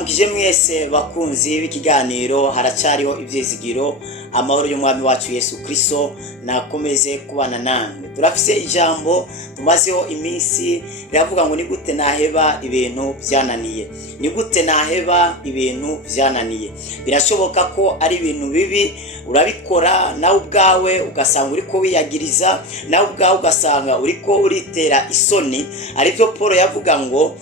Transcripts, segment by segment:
Ndaramukije mwese bakunzi b'ikiganiro haracyariho ivyizigiro. Amahoro y'umwami wacu Yesu Kristo nakomeze kubana namwe. Turafise ijambo tumazeho iminsi riravuga ngo ni gute naheba ibintu byananiye. Ni gute naheba ibintu byananiye. Birashoboka ko ari ibintu bibi urabikora nawe ubwawe ugasanga uriko wiyagiriza, nawe ubwawe ugasanga uriko uritera isoni. Arivyo Paul yavuga ngo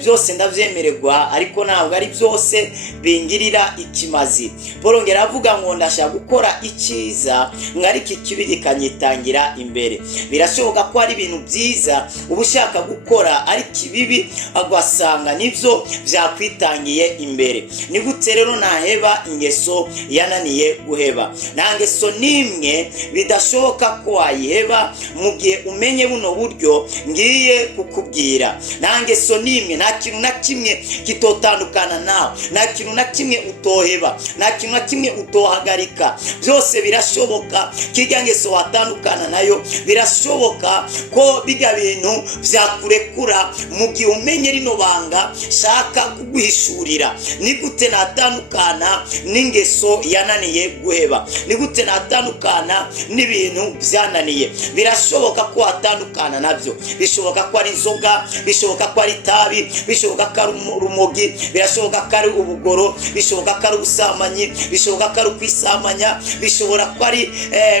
byose ndavyemererwa ariko ntabwo ari byose bingirira ikimazi. Paul ngera avuga ngo ndashaka gukora icyiza ngariki kibi kanyitangira imbere. Birashoboka ko ari ibintu byiza ubushaka gukora ari kibibi agwasanga nivyo vyakwitangiye imbere. Ni gute rero naheba ingeso yananiye guheba? Nta ngeso nimwe bidashoboka ko wayiheba mu gihe umenye buno buryo ngiye kukubwira. Nta ngeso nimwe, nta kintu na kimwe kitotandukana nawe, nta kintu na kimwe utoheba, nta kintu na kimwe utohagarika. Byose birashoboka kirya ngeso watandukana nayo. Birashoboka ko biga bintu vyakurekura mu gihe umenye rino banga shaka kuguhishurira. Ni gute natandukana n'ingeso yananiye guheba? Ni gute natandukana n'ibintu byananiye? Birashoboka ko watandukana nabyo. Bishoboka ko ari inzoga, bishoboka ko ari tabi, bishoboka ko ari urumogi, birashoboka ko ari ubugoro, bishoboka ko ari ubusamanyi, bishoboka ko ari kwisamanya, bishobora ko ari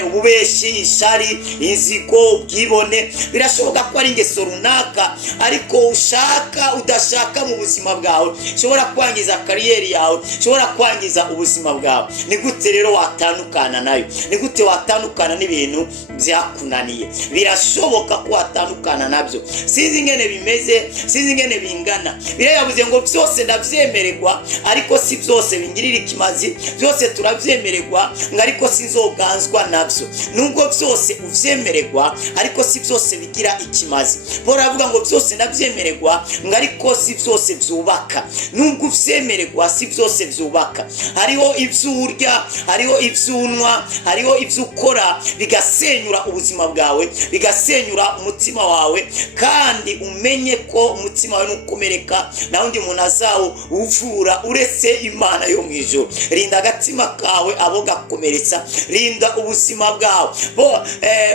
ububeshi, ishari, inzigo, ubwibone. Birashoboka ko ari ingeso runaka ariko ushaka udashaka mu buzima bwawe, shobora kwangiza kariyeri yawe, shobora kwangiza ubuzima bwawe. Ni gute rero watandukana nayo? Ni gute watandukana n'ibintu byakunaniye? Birashoboka ko watandukana nabyo. Sinzi ingene bimeze, sinzi ingene bingana. Birayavuze ngo byose ndavyemererwa ariko si byose bingirira ikimazi. Byose turavyemererwa ariko sinzoganzwa nabyo. Nubwo byose uvyemererwa ariko si byose bigira ikimazi. Paul avuga ngo byose ndavyemererwa ariko si byose byubaka. Nubwo uvyemererwa si byose byubaka. Hariho ivyurya, hariho ivyunwa, hariho ivyukora bigasenyura ubuzima bwawe, bigasenyura umutima wawe. Kandi umenye ko umutima wawe nukomereka na undi muntu azawo uvura uretse Imana yo mwijuru. Rinda agatima kawe abo gakomeretsa, rinda ubuzima bwawe.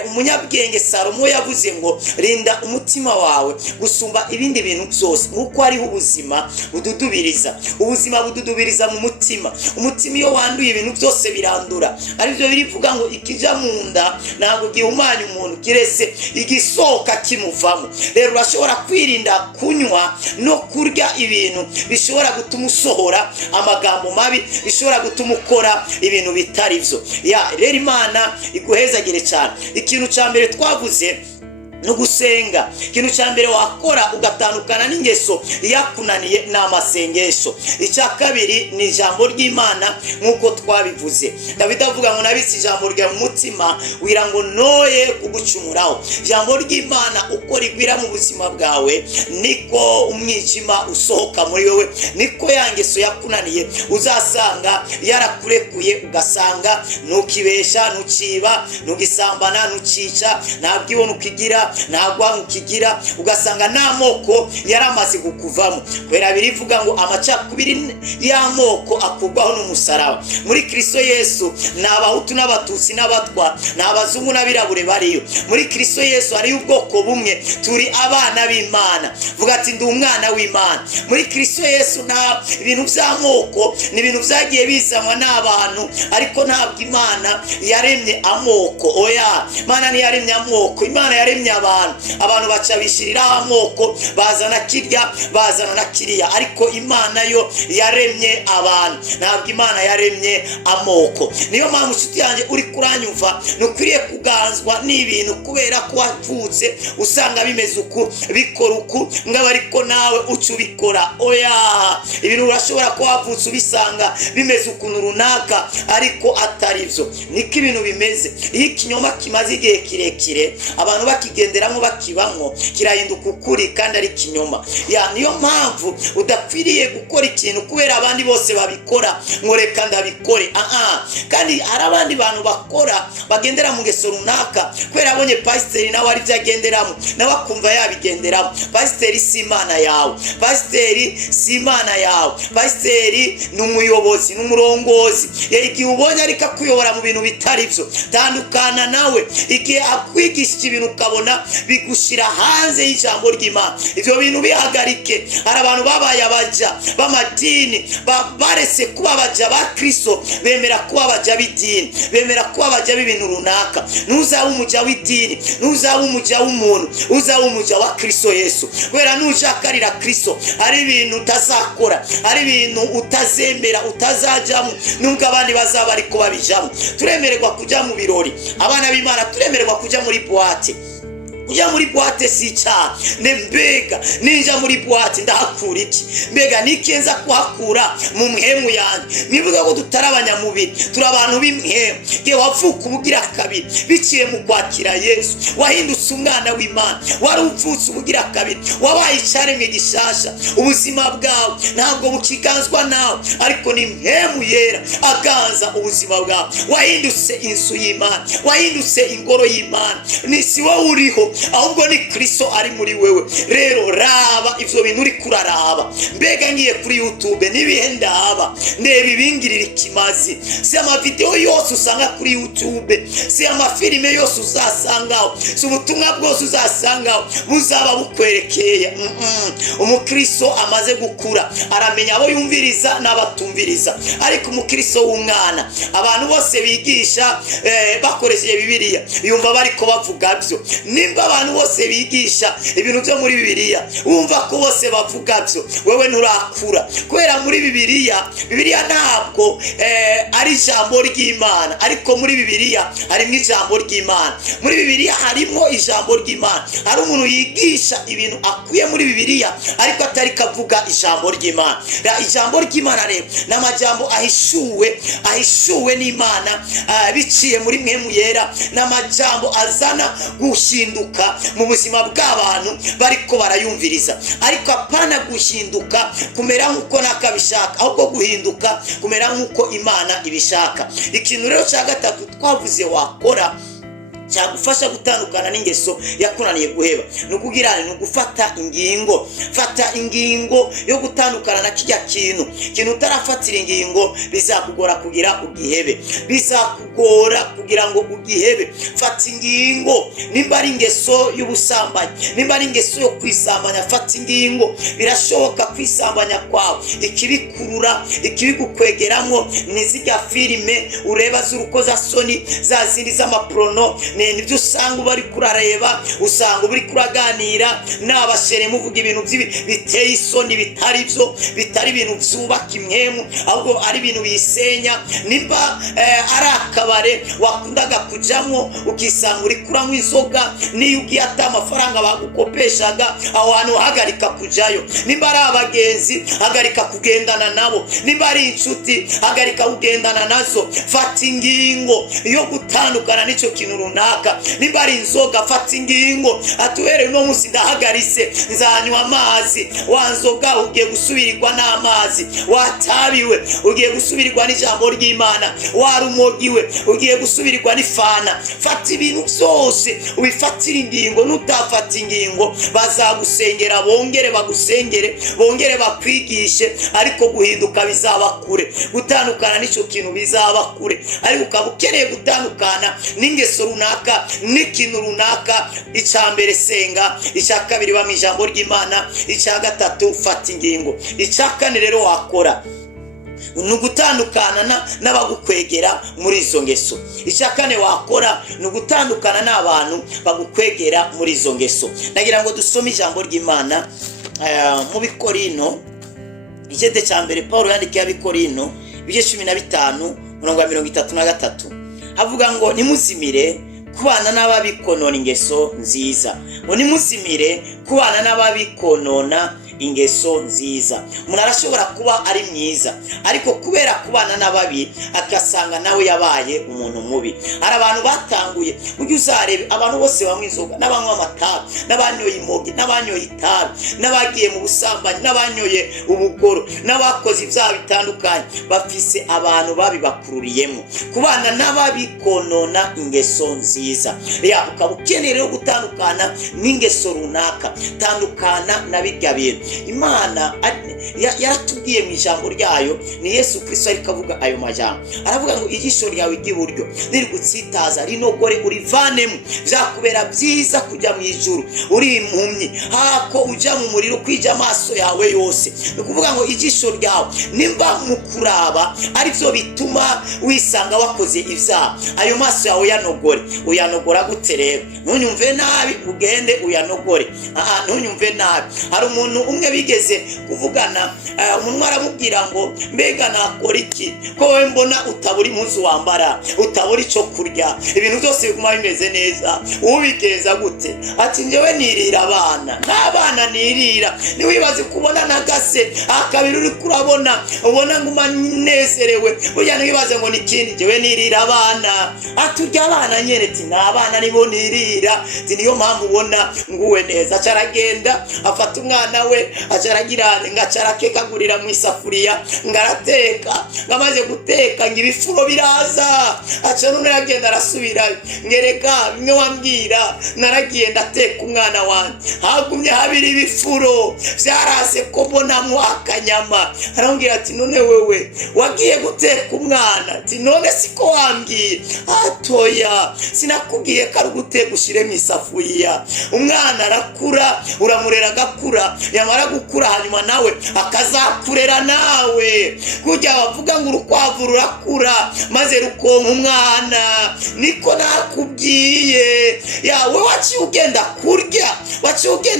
Umunyabwenge Salomo yavuze ngo rinda umutima wawe gusumba ibindi bintu byose, kuko hariho ubuzima bududubiriza. Ubuzima bududubiriza mu mutima. Umutima iyo wanduye ibintu byose birandura. Arivyo birivuga ngo ikija mu nda ntabwo gihumanya umuntu kirese igisohoka kimuvamo. Rero urashobora kwirinda kunywa no kurya ibintu bishobora gutuma usohora amagambo mabi, bishobora gutuma ukora ibintu bitari byo. Rero Imana iguhezagire cyane. Ikintu cya mbere twavuze no gusenga. Ikintu cya mbere wakora ugatandukana n'ingeso yakunaniye n'amasengesho. Icya kabiri ni ijambo ry'Imana nkuko twabivuze. David avuga ngo nabitse ijambo rya mu mutima wira ngo noye kugucumuraho. Ijambo ry'Imana uko rigwira mu buzima bwawe niko umwijima usohoka muri wewe, niko yangeso yakunaniye uzasanga yarakurekuye. Ugasanga nukibesha, nuciba, nugisambana, nucica, ntabwibona ukigira, ntagwa ukigira. Ugasanga n'amoko yaramaze kukuvamo. Kubera birivuga ngo amacakubiri y'amoko akugwaho n'umusaraba. Muri Kristo Yesu n'abahutu n'abatutsi n'abatwa, n'abazungu n'abirabure bariyo. Muri Kristo Yesu ari ubwoko bumwe, turi abana b'Imana. Vuga ati ndi umwana w'Imana. Muri Kristo Yesu nta ibintu by'amoko, ni ibintu byagiye bizanwa n'abantu, ariko ntabwo Imana yaremye amoko. Oya, Imana ni yaremye amoko. Imana yaremye abantu baca bishirira amoko, bazana kirya, bazana na kiriya. Ariko Imana yo yaremye abantu, ntabwo Imana yaremye amoko. Niyo mpamvu inshuti yanjye uri kuranyumva nukwiriye kuganzwa n'ibintu, kubera ko wavutse usanga bimeze uku, bikora uku, ngaba ariko nawe uca ubikora. Oya, ibintu urashobora ko wavutse ubisanga bimeze ukuntu runaka ariko atari byo. Niko ibintu bimeze. Iyo ikinyoma kimaze igihe kirekire abantu bakige bakigenderamo bakibamwo kirahinduka ukuri kandi ari kinyoma. Niyo mpamvu udakwiriye gukora ikintu kubera abandi bose babikora ngo reka ndabikore. Kandi hari abandi bantu bakora bagendera mu ngeso runaka kubera abonye pasiteri nawe ari byo agenderamo nawe akumva yabigenderamo. Pasiteri si imana yawe, pasiteri si imana yawe, pasiteri ni umuyobozi n'umurongozi. Igihe ubonye ariko akuyobora mu bintu bitari byo, tandukana nawe. Igihe akwigisha ibintu ukabona bigushira hanze y'ijambo ry'Imana, ibyo bintu bihagarike. Hari abantu babaye abaja b'amadini, barese kuba abaja ba Kristo, bemera kuba abaja b'idini, bemera kuba abaja b'ibintu runaka. Ntuzaba umuja w'idini, ntuzaba umuja w'umuntu, uzaba umuja wa Kristo Yesu. Kubera nujakarira Kristo hari ibintu utazakora, hari ibintu utazemera, utazajamo nubwo abandi bazaba ariko babijamo. Turemererwa kujya mu birori, abana b'Imana turemererwa kujya muri boîte. Ujya muri boîte si cyaha. Mbega ninja muri boîte ndahakura iki? Mbega nikenza kuhakura mu mhemu yanjye. Nivuga ko tutarabanya mubiri, turi abantu b'imhemu. Ge wavuka ubugira kabiri biciye mu kwakira Yesu, wahindutse umwana w'Imana, waruvutse ubugira kabiri, wabaye icyaremwe gishasha. Ubuzima bwawe ntabwo bukiganzwa nawe, ariko ni mhemu yera aganza ubuzima bwawe. Wahindutse inzu y'Imana, wahindutse ingoro y'Imana. Ni si wowe uriho, ahubwo ni Kristo ari muri wewe. Rero raba ivyo bintu uri kuraraba. Mbega ngiye kuri YouTube nibihe ndaba, ndeba ibingirira ikimazi. Si amavideo yose usanga kuri YouTube, si amafilime yose uzasangaho, si ubutumwa bwose uzasangaho buzaba bukwerekeye. Umukristo amaze gukura aramenya abo yumviriza n'abatumviriza. Ariko umukristo w'umwana, abantu bose bigisha bakoresheje Bibiliya yumva bariko bavuga byo. Nimba abantu bose bigisha ibintu byo muri Bibiliya wumva ko bose bavuga byo, wewe nturakura. Kubera muri Bibiliya ntabwo ari ijambo ry'Imana, ariko muri Bibiliya harimo ijambo ry'Imana. Muri Bibiliya harimo ijambo ry'Imana. Hari umuntu yigisha ibintu akuye muri Bibiliya ariko atari kavuga ijambo ry'Imana. Ijambo ry'Imana rero n'amajambo ahishuwe n'Imana biciye muri mwemu yera, n'amajambo azana gushinduka mu buzima bw'abantu bariko barayumviriza. Ariko apana gushinduka kumera nkuko nakabishaka, ahubwo guhinduka kumera nkuko Imana ibishaka. Ikintu rero cya gatatu twavuze wakora cyagufasha gutandukana n'ingeso yakunaniye guheba, nukugira ni gufata ingingo. Fata ingingo yo gutandukana na kijya kintu utarafatira ingingo bizakugora kugira ugihebe, bizakugora kugira ngo ugihebe. Fata ingingo. Nimba ari ingeso y'ubusambanyi, nimba ari ingeso yo kwisambanya, fata ingingo. Birashoboka kwisambanya kwawe ikibikurura, ikibigukwegeramo nizijya filime ureba z'urukoza soni, za zindi z'amaprono. Nibyo usanga bari kurareba, usanga buri kuraganira n'abashere muvuga ibintu biteye isoni, bitari byo, bitari ibintu byubaka imwemu, ahubwo ari ibintu bisenya. Nimba ari akabare wakundaga kujamo ukisanga uri kuranywa inzoga, niyo ugiye ata amafaranga bagukopeshaga, aho hantu hagarika kujayo. Nimba ari abagenzi hagarika kugendana nabo, nimba ari inshuti hagarika kugendana nazo. Fata ingingo yo gutandukana n'icyo kintu runaka. Nimba ari inzoga fata ingingo, atuhere no munsi ndahagarise nzanywa amazi. Wanzoga ugiye gusubirirwa n'amazi, watabiwe ugiye gusubirirwa n'ijambo ry'Imana, warumogiwe ugiye gusubirirwa n'ifana. Fata ibintu byose ubifatira ingingo. Nutafata ingingo bazagusengera, bongere bagusengere, bongere bakwigishe, ariko guhinduka bizaba kure. Gutandukana n'icyo kintu bizaba kure, ariko ukaba ukeneye gutandukana n'ingeso runaka, n'ikintu runaka. Icya mbere senga, icya kabiri ba mu ijambo ry'Imana, icya gatatu fata ingingo. Icya kane rero wakora nugutandukana n'abagukwegera muri izo ngeso. Icya kane wakora nugutandukana n'abantu bagukwegera muri izo ngeso. Nagira ngo dusome ijambo ry'Imana mu Bikorino, igice cya mbere Paulo yandikiye Abikorino, ibice 15:33. Havuga ngo nimuzimire kubana n'ababikonona ingeso nziza, ngo nimuzimire kubana n'ababikonona ingeso nziza. Umuntu arashobora kuba ari mwiza ariko kubera kubana n'ababi agasanga nawe yabaye umuntu mubi. Hari abantu batanguye ujye uzarebe abantu bose banywa inzoga, n'abanywa amatabi, n'abanyoye imogi, n'abanyoye itabi, n'abagiye mu busambanyi, n'abanyoye ubugoro, n'abakoze ibyaha bitandukanye, bafise abantu babi bakururiyemo. Kubana n'ababi konona ingeso nziza. Ukaba ukeneye rero gutandukana n'ingeso runaka, tandukana na birya bintu. Imana yaratubwiye mu ijambo ryayo, ni Yesu Kristo ariko avuga ayo majambo. Aravuga ngo ijisho ryawe ry'iburyo riri gutsitaza rinogore urivanemo, vyakubera byiza kujya mu ijuru uri impumyi hako uja mu muriro kwija amaso yawe yose. Ni kuvuga ngo ijisho ryawe nimba mu kuraba ari byo bituma wisanga wakoze ivyaha, ayo maso yawe yanogore. Uyanogora gute rero? Ntunyumve nabi, ugende uyanogore. Ntunyumve nabi. Hari umuntu umwe bigeze kuvugana, umuntu aramubwira ngo mbega nakora iki ko we mbona utaburi impuzu wambara, utaburi ico kurya, ibintu byose biguma bimeze neza, ubigeza gute? Ati njyewe nirira abana, n'abana nirira. Niwibaze kubona nagase akabiri uri kurabona ubona nguma nezerewe, burya niwibaze ngo nikindi, njyewe nirira abana. Aturya abana nyene, ati n'abana nibo nirira, niyo mpamvu ubona nguwe neza. Acaragenda afata umwana we acaragira ngacarakekagurira mu isafuriya ngarateka, ngamaze guteka ngibifuro biraza. Aca none yagenda arasubira ngereka bimwe wambwira, naragiye ndateka umwana wanje hagumye habiri ibifuro vyarase ko mbonamwo akanyama. Arambwira ati none wewe wagiye guteka umwana? Ati none siko wambwiye? Atoya, sinakubwiye ko ari guteka ushire mu isafuriya. Umwana arakura, uramurera agakura, yamara gukura hanyuma nawe akazakurera nawe. Kujya bavuga ngo urukwavu rurakura maze rukonka umwana, niko nakubwiye. Yawe waciye ugenda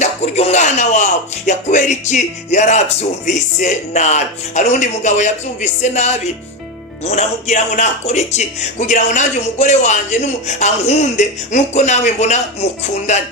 kurya umwana wawe, yakubera iki? Yarabyumvise nabi. Hari undi mugabo yabyumvise nabi, munamubwira ngo nakora iki kugira ngo nanjye umugore wanje ankunde nkuko nawe mbona mukundanye.